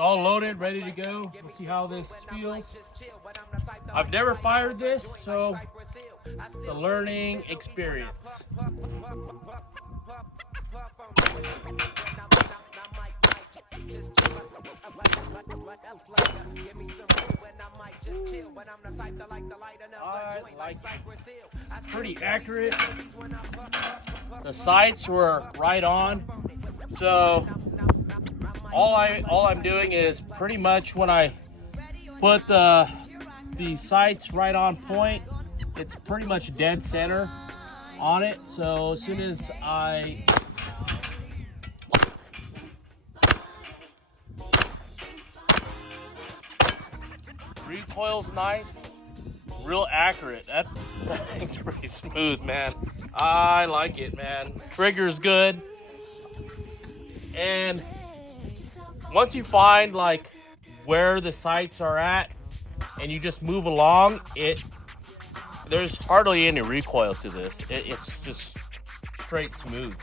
all loaded, ready to go. We'll see how this feels. I've never fired this, so it's a learning experience. Pretty accurate. The sights were right on. So all I'm doing is pretty much when I put the sights right on point, it's pretty much dead center on it. So as soon as I recoil's nice, real accurate. That thing's pretty smooth, man. I like it, man. Trigger's good. And once you find like where the sights are at and you just move along, there's hardly any recoil to this. It's just straight smooth.